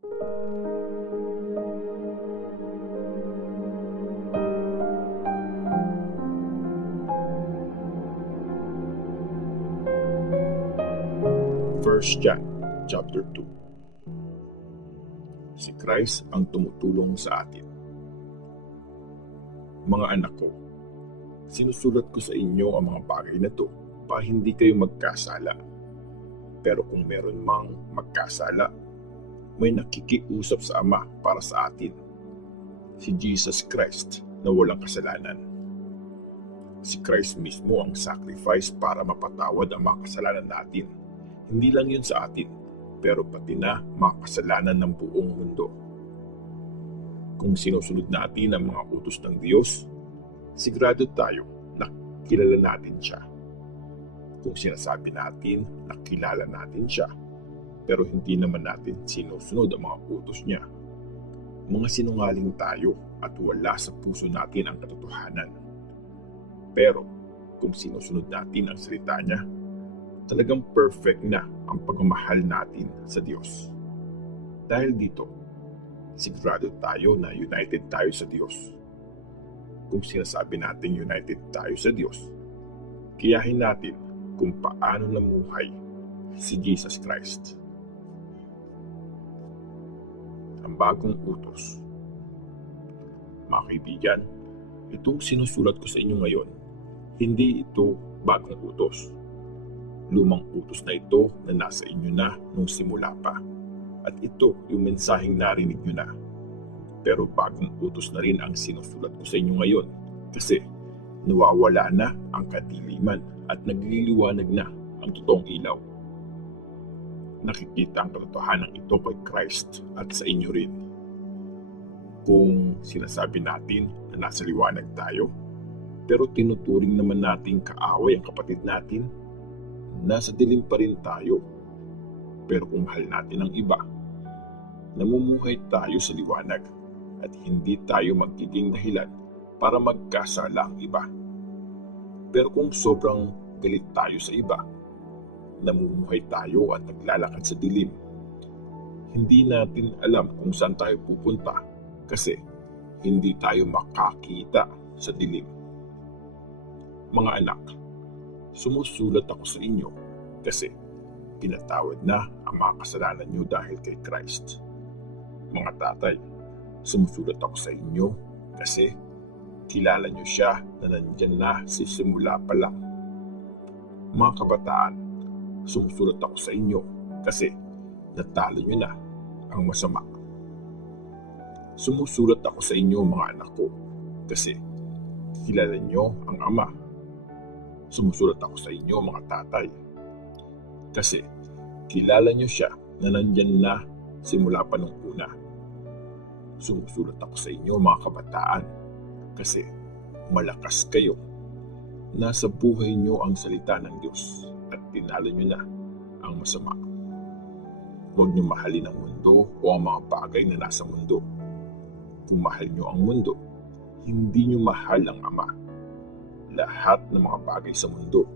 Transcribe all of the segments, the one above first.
First John chapter 2. Si Christ ang tumutulong sa atin. Mga anak ko, sinusulat ko sa inyo ang mga bagay na to para hindi kayo magkasala. Pero kung meron mang magkasala, may nakikiusap sa Ama para sa atin, si Jesus Christ na walang kasalanan. Si Christ mismo ang sacrifice para mapatawad ang mga kasalanan natin. Hindi lang yun sa atin, pero pati na mga kasalanan ng buong mundo. Kung sinusunod natin ang mga utos ng Diyos, sigurado tayo na kilala natin siya. Kung sinasabi natin na kilala natin siya, pero hindi naman natin sinusunod ang mga utos niya, mga sinungaling tayo at wala sa puso natin ang katotohanan. Pero kung sinusunod natin ang salita niya, talagang perfect na ang pagmamahal natin sa Diyos. Dahil dito, sigurado tayo na united tayo sa Diyos. Kung sinasabi natin united tayo sa Diyos, kiyahin natin kung paano namuhay si Jesus Christ. Ang bagong utos. Mga kaibigan, itong sinusulat ko sa inyo ngayon, hindi ito bagong utos. Lumang utos na ito na nasa inyo na nung simula pa. At ito yung mensaheng narinig nyo na. Pero bagong utos na rin ang sinusulat ko sa inyo ngayon kasi nawawala na ang kadiliman at nagliliwanag na ang totoong ilaw. Nakikita ang katotohanan ito kay Christ at sa inyo rin. Kung sinasabi natin na nasa liwanag tayo, pero tinuturing naman natin kaaway ang kapatid natin, nasa dilim pa rin tayo. Pero kung mahal natin ang iba, namumuhay tayo sa liwanag at hindi tayo magiging dahilan para magkasala ang iba. Pero kung sobrang galit tayo sa iba, namumuhay tayo at naglalakad sa dilim. Hindi natin alam kung saan tayo pupunta kasi hindi tayo makakita sa dilim. Mga anak, sumusulat ako sa inyo kasi pinatawad na ang mga kasalanan nyo dahil kay Christ. Mga tatay, sumusulat ako sa inyo kasi kilala nyo siya na nandyan na si simula pa lang. Mga kabataan, sumusulat ako sa inyo kasi natalo nyo na ang masama. Sumusulat ako sa inyo mga anak ko kasi kilala nyo ang Ama. Sumusulat ako sa inyo mga tatay kasi kilala nyo siya na nandyan na simula pa nung una. Sumusulat ako sa inyo mga kabataan kasi malakas kayo. Nasa buhay nyo ang salita ng Diyos at tinalo nyo na ang masama. Huwag nyo mahalin ang mundo o ang mga bagay na nasa mundo. Kung mahal nyo ang mundo, hindi nyo mahal ang Ama. Lahat ng mga bagay sa mundo,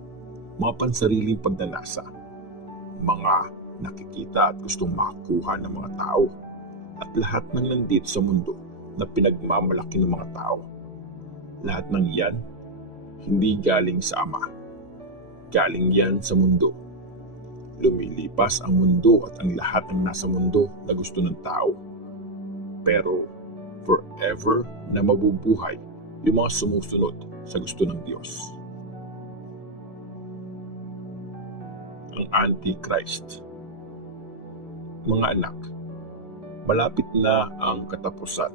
mga pansariling pagnanasa, mga nakikita at gustong makuha ng mga tao, at lahat ng nandito sa mundo na pinagmamalaki ng mga tao. Lahat ng iyan, hindi galing sa Ama. Galing yan sa mundo. Lumilipas ang mundo at ang lahat ng nasa mundo na gusto ng tao. Pero forever na mabubuhay yung mga sumusunod sa gusto ng Diyos. Ang Antichrist. Mga anak, malapit na ang katapusan.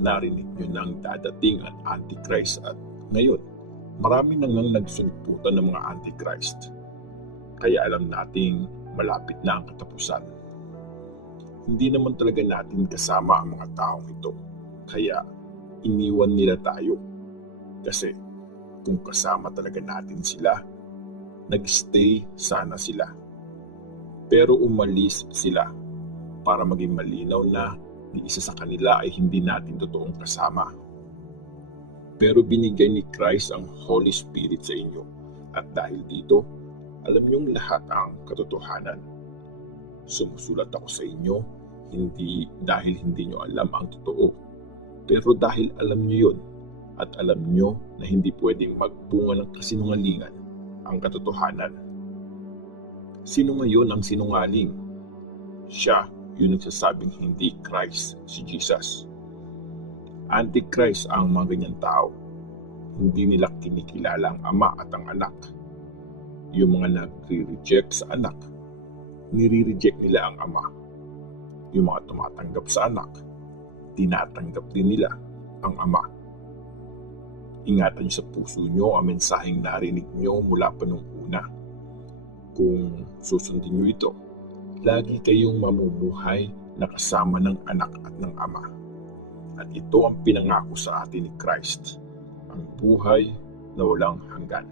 Narinig nyo nang dadating ang Antichrist at ngayon, marami nang nagsulputan ng mga Antichrist. Kaya alam nating malapit na ang katapusan. Hindi naman talaga natin kasama ang mga taong ito. Kaya iniwan nila tayo. Kasi kung kasama talaga natin sila, nag-stay sana sila. Pero umalis sila para maging malinaw na ni isa sa kanila ay hindi natin totoong kasama. Pero binigay ni Christ ang Holy Spirit sa inyo at dahil dito, alam niyong lahat ang katotohanan. Sumusulat ako sa inyo, Hindi dahil hindi nyo alam ang totoo, pero dahil alam nyo yun at alam nyo na hindi pwedeng magbunga ng kasinungalingan ang katotohanan. Sino ngayon ang sinungaling? Siya yung nagsasabing hindi Christ si Jesus. Antichrist ang mga ganyang tao. Hindi nila kinikilala ang Ama at ang Anak. Yung mga nagre-reject sa Anak, nire-reject nila ang Ama. Yung mga tumatanggap sa Anak, tinatanggap din nila ang Ama. Ingatan niyo sa puso niyo ang mensaheng narinig niyo mula pa nung una. Kung susundin niyo ito, lagi kayong mamumuhay na kasama ng Anak at ng Ama. At ito ang pinangako sa atin ni Christ, ang buhay na walang hanggan.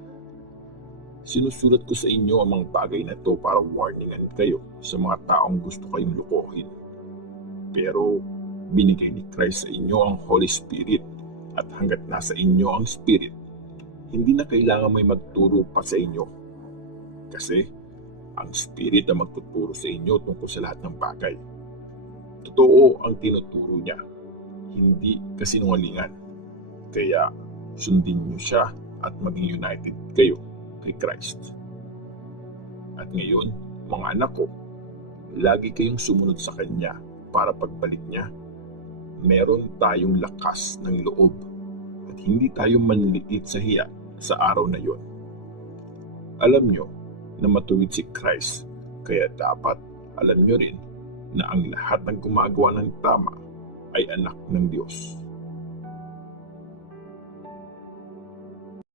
Sinusulat ko sa inyo ang mga bagay na ito para warningan kayo sa mga taong gusto kayong lukohin. Pero binigay ni Christ sa inyo ang Holy Spirit, at hanggat nasa inyo ang Spirit, hindi na kailangan may magturo pa sa inyo. Kasi ang Spirit ang magtuturo sa inyo tungkol sa lahat ng bagay. Totoo ang tinuturo niya, hindi kasinungalingan. Kaya sundin niyo siya at maging united kayo kay Christ. At ngayon, mga anak ko, lagi kayong sumunod sa Kanya para pagbalik niya, meron tayong lakas ng loob at hindi tayo manliit sa hiya sa araw na yon. Alam nyo na matuwid si Christ, kaya dapat alam nyo rin na ang lahat ng gumagawa ng tama ay anak ng Diyos.